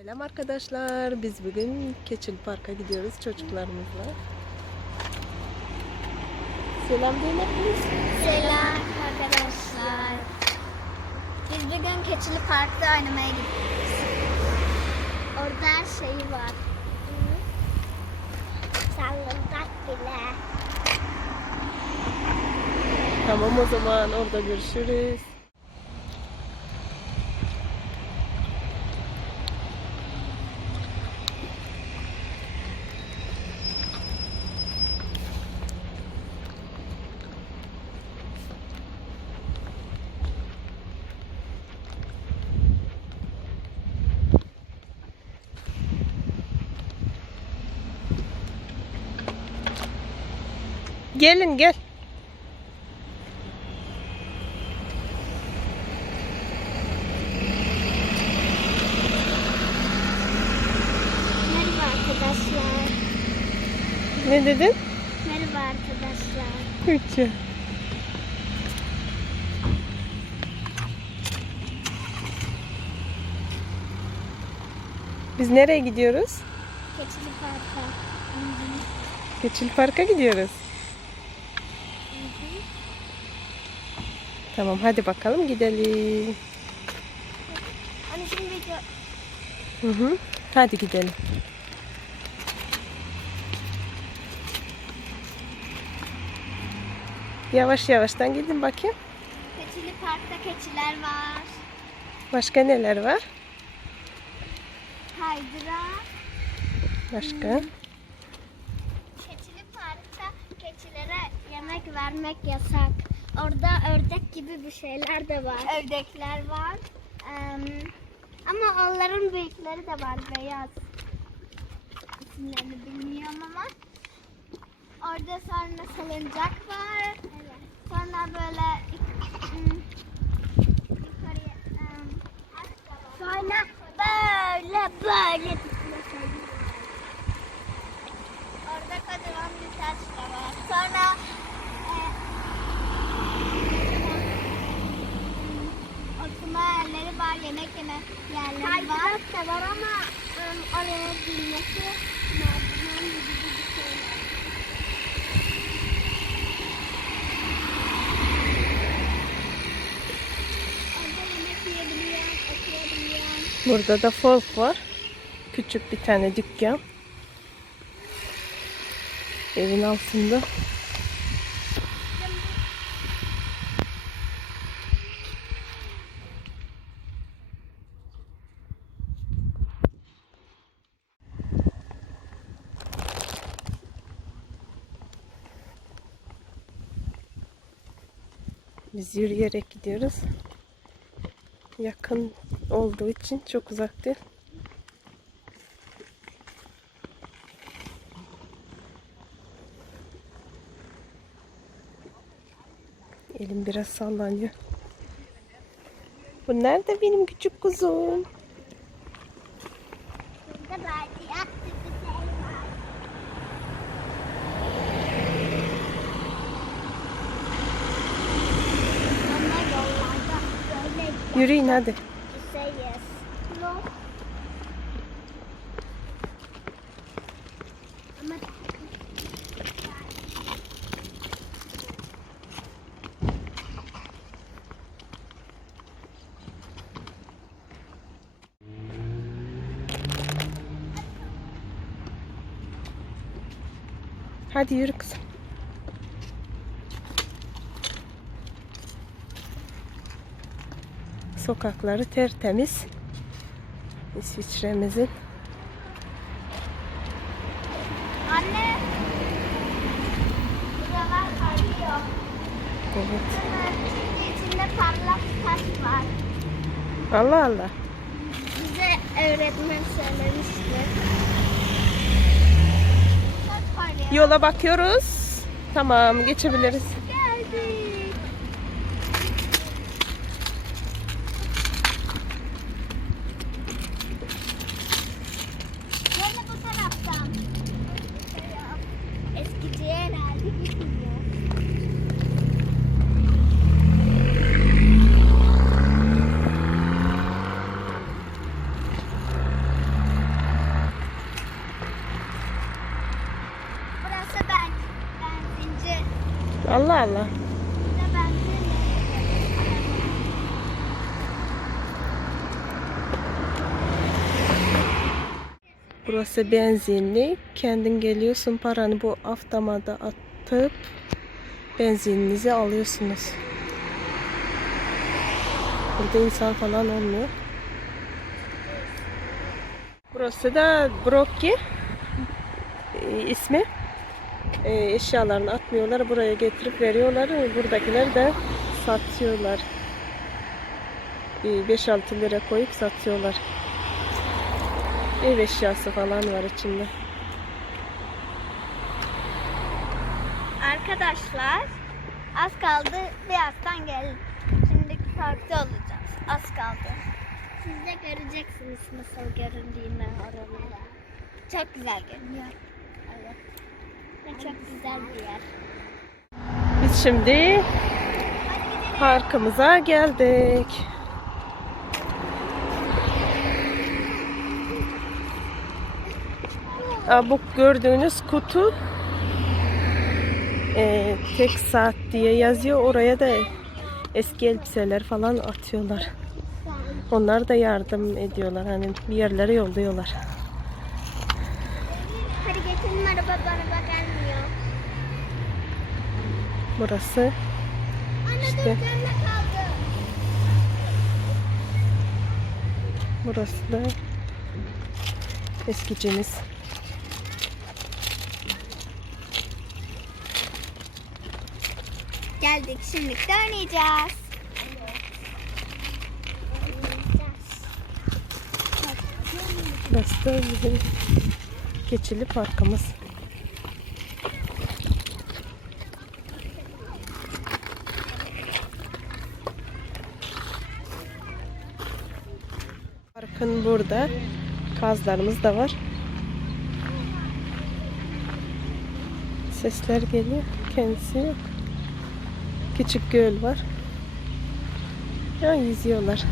Selam arkadaşlar. Biz bugün Keçil Park'a gidiyoruz çocuklarımızla. Selam demek miyiz? Selam arkadaşlar. Biz bugün Keçili Park'ta oynamaya gidiyoruz. Orada her şey var. Sallanacak bile. Tamam, o zaman orada görüşürüz. Gelin gel. Merhaba arkadaşlar. Ne dedin? Merhaba arkadaşlar. Üçü. Biz nereye gidiyoruz? Keçili Park'a. Keçil Park'a gidiyoruz. Tamam, hadi bakalım gidelim. Hani şimdi video... Hı. Hadi gidelim. Yavaş yavaştan gidin bakayım. Keçili Park'ta keçiler var. Başka neler var? Kaydıra. Başka? Keçili Park'ta keçilere yemek vermek yasak. Orada ördek gibi bir şeyler de var. Ördekler var. Ama onların büyükleri de var, beyaz. İsimlerini bilmiyorum ama. Orada sonra salıncak var. Evet. Sonra böyle yukarıya sonra böyle orada kocaman bir taş da var. Sonra oturma yerleri var, yemek yeme yerleri var. Kaydırak da var ama oraya binmesi merdiven gibi bir şey. Orada yemek yiyebiliyorum, oturabiliyorum. Burada da folk var. Küçük bir tane dükkan. Evin altında. Biz yürüyerek gidiyoruz. Yakın olduğu için çok uzak değil. Elim biraz sallanıyor. Bu nerede benim küçük kuzum? Burada belki aktif bir şey var. Ama yollarda böyle Yürüyün hadi. şeyiz. No. Ama Hadi yürü kızım. Sokakları tertemiz. İsviçre'mizin. anne, buralar parlıyor. Evet. İçinde parlak taş var. Allah Allah. Bize öğretmen söylemişti. Taş parlıyor. Yola bakıyoruz. Tamam, geçebiliriz. Geldik. Böyle bu taraftan. Eskiciye herhalde gitmiyor. Allah Allah. Bir de benzin. Burası benzinlik. Kendin geliyorsun, paranı bu avtomata atıp benzininizi alıyorsunuz. Burada insan falan olmuyor. Burası da Brokki ismi. Eşyalarını atmıyorlar. Buraya getirip veriyorlar. Buradakiler de satıyorlar. 5-6 lira koyup satıyorlar. Ev eşyası falan var içinde. Arkadaşlar az kaldı. Birazdan gelin. Şimdi parkta olacağız. Az kaldı. Siz de göreceksiniz nasıl göründüğünü oraları. Çok güzel görünüyor. Evet. Ve çok güzel bir yer. Biz şimdi parkımıza geldik. Bu gördüğünüz kutu tek saat diye yazıyor. Oraya da eski elbiseler falan atıyorlar. Onlar da yardım ediyorlar. Hani bir yerlere yolluyorlar. Hadi geçelim, araba gelmiyor. Burası Anne İşte. dur, canla kaldı. burası da eskicimiz. Geldik, şimdi de oynayacağız. Burası da bizim keçili parkımız. Parkın burada kazlarımız da var. Sesler geliyor. Kendisi yok. Küçük göl var. Ya yüzüyorlar.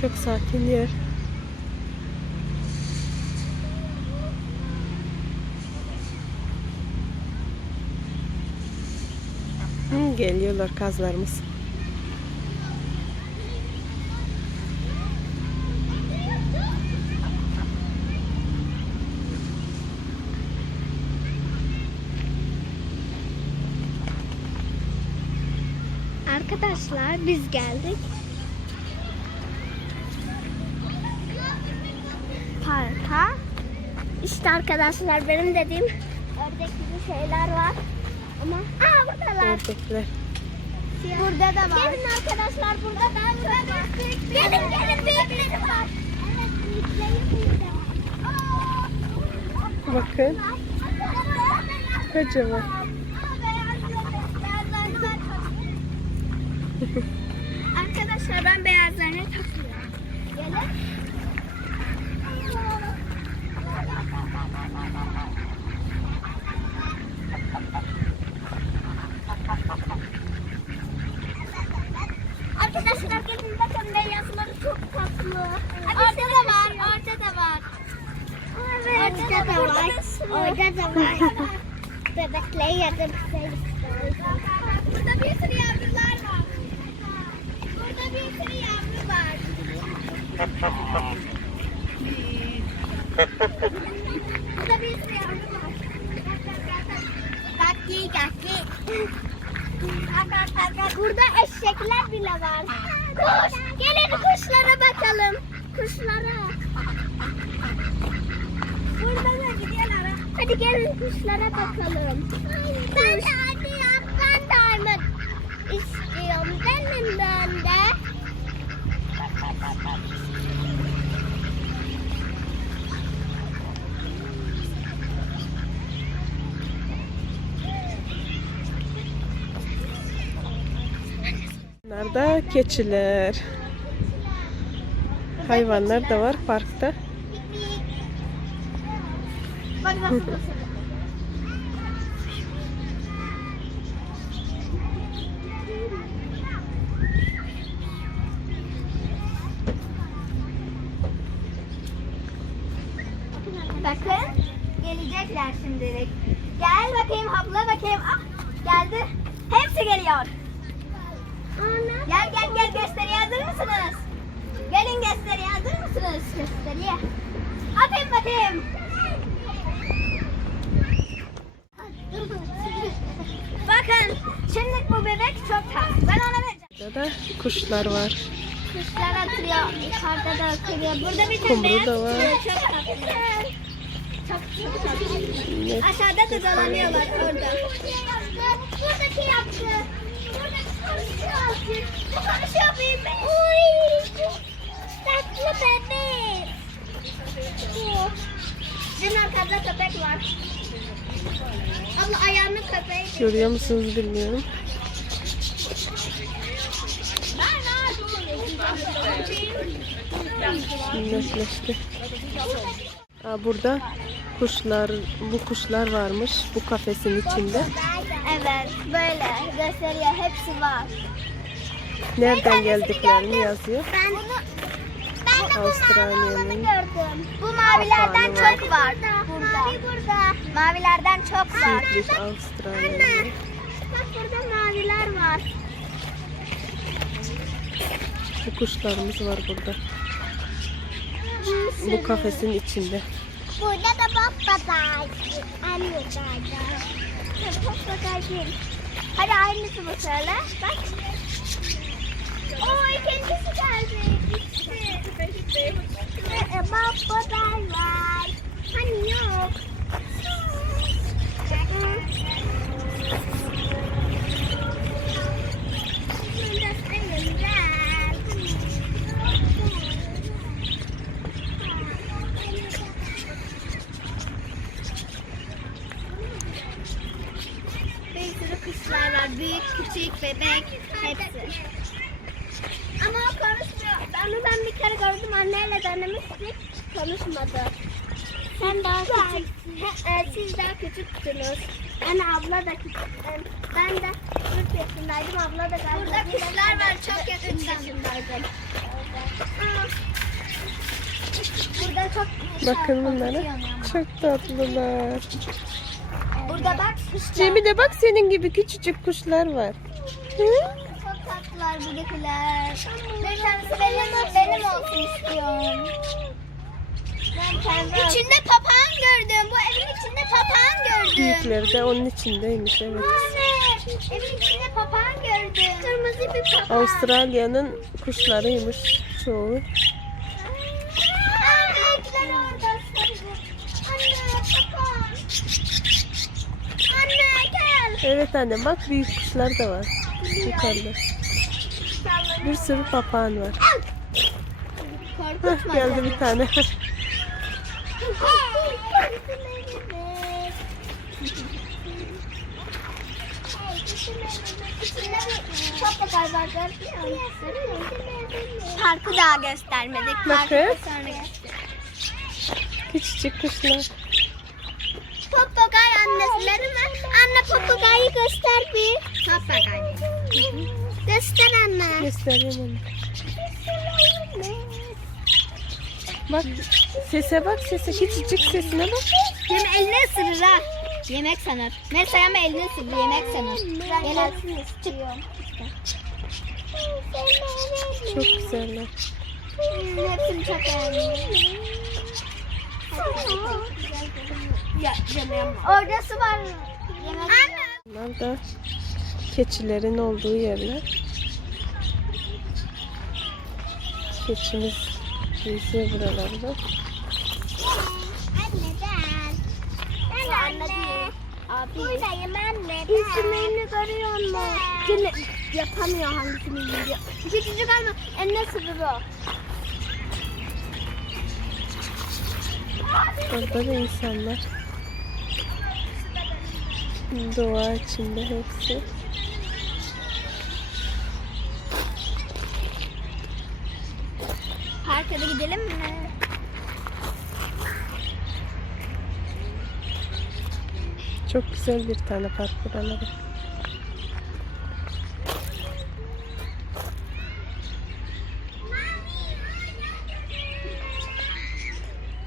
Çok sakin yer. Geliyorlar kazlarımız. Arkadaşlar biz geldik. Parka. İşte arkadaşlar benim dediğim ördek gibi şeyler var. Ama buradalar. Ördekler. Burada da var. Gelin arkadaşlar, burada da var. Gelin büyükleri var. Evet, büyükleri burada. Bakın. Kocaman. Arkadaşlar ben beyazlarını takıyorum. Gelin. Arkadaşlar gelin bakın, beyazları çok tatlı. Orada da var, orada da var. Evet, orada da var. Orada da var. Bebekler ya da burada bir sürü yavrular var. Burada bir sürü yavru var. Burada bir sürü yavru var. Gaki. Burada eşekler bile var. Kuş. Gelin kuşlara bakalım. Kuşlara. Burada da gidiyorlar. Hadi gelin kuşlara bakalım. Ben de armut istiyorum. Benim ben de. Bunlar da keçiler. Hayvanlar da var parkta. Bak nasıl. Yemeyecekler şimdilik. Gel bakayım, hopla bakayım. Ah, geldi. Hepsi geliyor. Gel gel gel, gösteriye hazır mısınız? Gelin gösteriye hazır mısınız? Gösteriye. Atayım bakayım. Bakın, şimdi bu bebek çok tatlı. Ben ona vereceğim. Burada da kuşlar var. Kuşlar atıyor, yukarıda da oturuyor. Burada bir tane Kumru beyaz da var. kuş çok tatlı. Çok tatlı. Evet. Aşağıda da dolanıyorlar orada. Buradaki yaptı. Buradaki konuşuyor bebek. Uy, tatlı bebek. Senin arkada köpek var. Abla ayağının köpeği. Görüyor musunuz bilmiyorum. Netleşti. Burada kuşlar, bu kuşlar varmış bu kafesin içinde. Evet, böyle gösteriyor. Hepsi var. Nereden geldiklerini yazıyor. Ben de bu mavi Avustralya'nın olanı gördüm. Bu mavilerden papağanı çok var burada. Mavi burada. Mavilerden çok var. Sütlüş Avustralya'nın. Bak burada maviler var. Bu kuşlarımız var burada. Bu kafesin içinde. Burada da papagay. Papagay. Hadi aynısı bu söyle. Bak. Oo, ikincisi geldi. Gitti. Papagay var. Hani yok. Bir sürü kuşlar var. Büyük, küçük, bebek, hepsi. Ama o konuşmuyor. Ben bir kere gördüm, anneyle denemiştik. Konuşmadı. Sen daha küçüksün. Siz daha küçüksünüz. Yani abla da küçük. Ben de 4 yaşındaydım. Abla da galiba. Burada kuşlar var. Çok yakın 3 yaşındaydım. Burada çok Bakın bunlara. Çok tatlılar. Burada bak kuşlar. Cemile bak senin gibi küçücük kuşlar var. Hı? Çok tatlılar buradakiler. Bir tanesi benim olsun istiyorum. İçinde papağan gördüm. Bu evin içinde papağan gördüm. Büyükleri de onun içindeymiş evet. Evet. Evin içinde papağan gördüm. Kırmızı bir papağan. Avustralya'nın kuşlarıymış çoğu. Renkler orada. Anne papağan. Anne gel. Evet anne bak büyük kuşlar da var. Yukarıda. Bir sürü papağan var. Hah, Korkutma. geldi bir tane. Parkı daha göstermedik. Bakın. Parkı da sonra gösterdik. Küçücük kuşlar. Papagay annesleri mi? Anne papagayı göster bir. Papagay. Göster anne. Göstereyim onu. Bak sese bak sese küçücük sesine bak. Hem eline ısırır ha. Yemek sanır. Mesela ama eline ısırır yemek sanır. Gel istiyorum. Çok güzeller. Hepsini çok beğendim. Orada su var. Anne. Bunlar da keçilerin olduğu yerler. Keçimiz geziyor buralarda. Anne gel. Gel anne. Buradayım anne. İsimlerini görüyor musun? Şimdi yapamıyor hangisini yiyor. Küçücük ama eline sırrı. Orada da insanlar. Doğa içinde hepsi. Parka da gidelim mi? Çok güzel bir tane park buraları.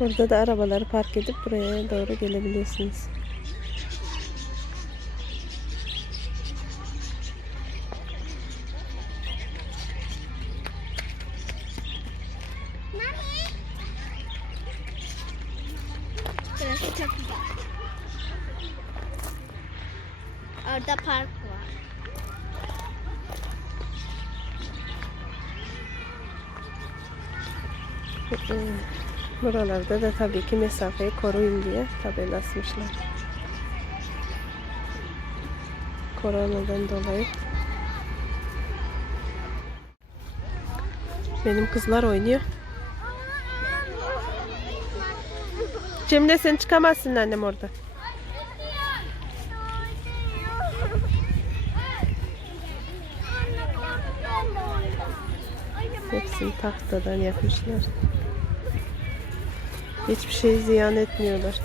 Burada da arabaları park edip buraya doğru gelebiliyorsunuz. Burası çok güzel. Orada park var. Buralarda da tabii ki mesafeyi koruyun diye tabela asmışlar. Koronadan dolayı. Benim kızlar oynuyor. Cemile sen çıkamazsın annem orada. Hepsini tahtadan yapmışlar. Hiçbir şey ziyan etmiyorlar.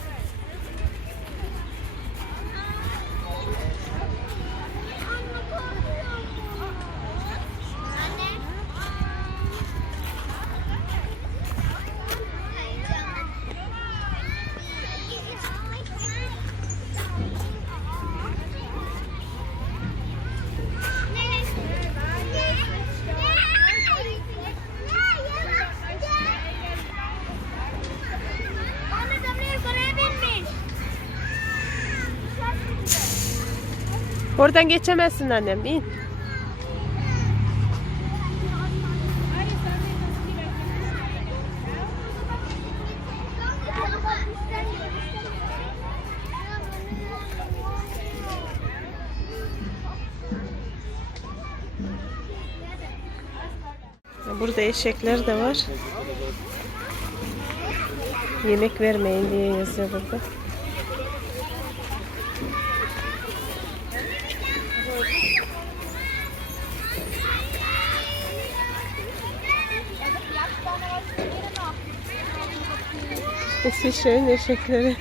Oradan geçemezsin annem, in. Burada eşekler de var. Yemek vermeyin diye yazıyor burada. İsviçre'nin eşekleri.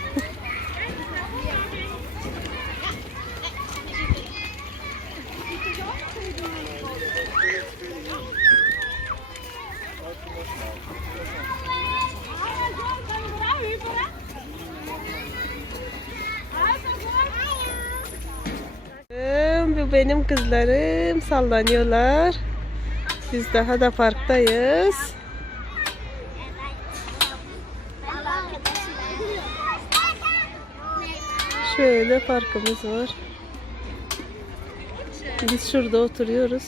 Bu benim kızlarım, sallanıyorlar. Biz daha da parktayız. Şöyle parkımız var. Biz şurada oturuyoruz.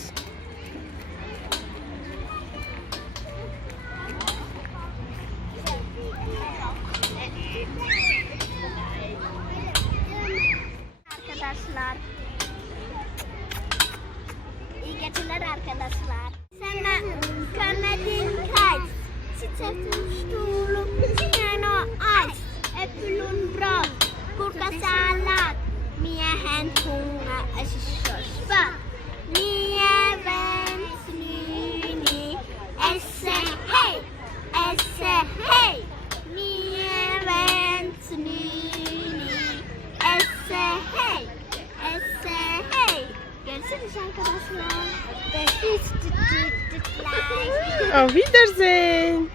Arkadaşlar. İyi geceler arkadaşlar. Sen kanadin kajs. Sitter stol piano ice. Äppeln bröd. Gurkasallad. Miehen tunga körsbär. Nya väntsnyni. Esse hej. Esse hej. Nya väntsnyni. Esse hej. Esse hej. Görüşürüz arkadaşlar. Auf Wiedersehen.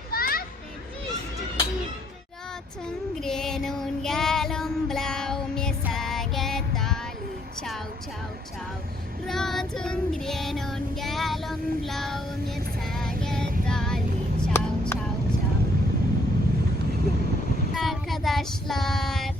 Roten, grön und gelb und blau, mir sagen alle ciao, ciao, ciao. Roten, grön und gelb und blau, mir sagen alle ciao, ciao, ciao. Arkadaşlar.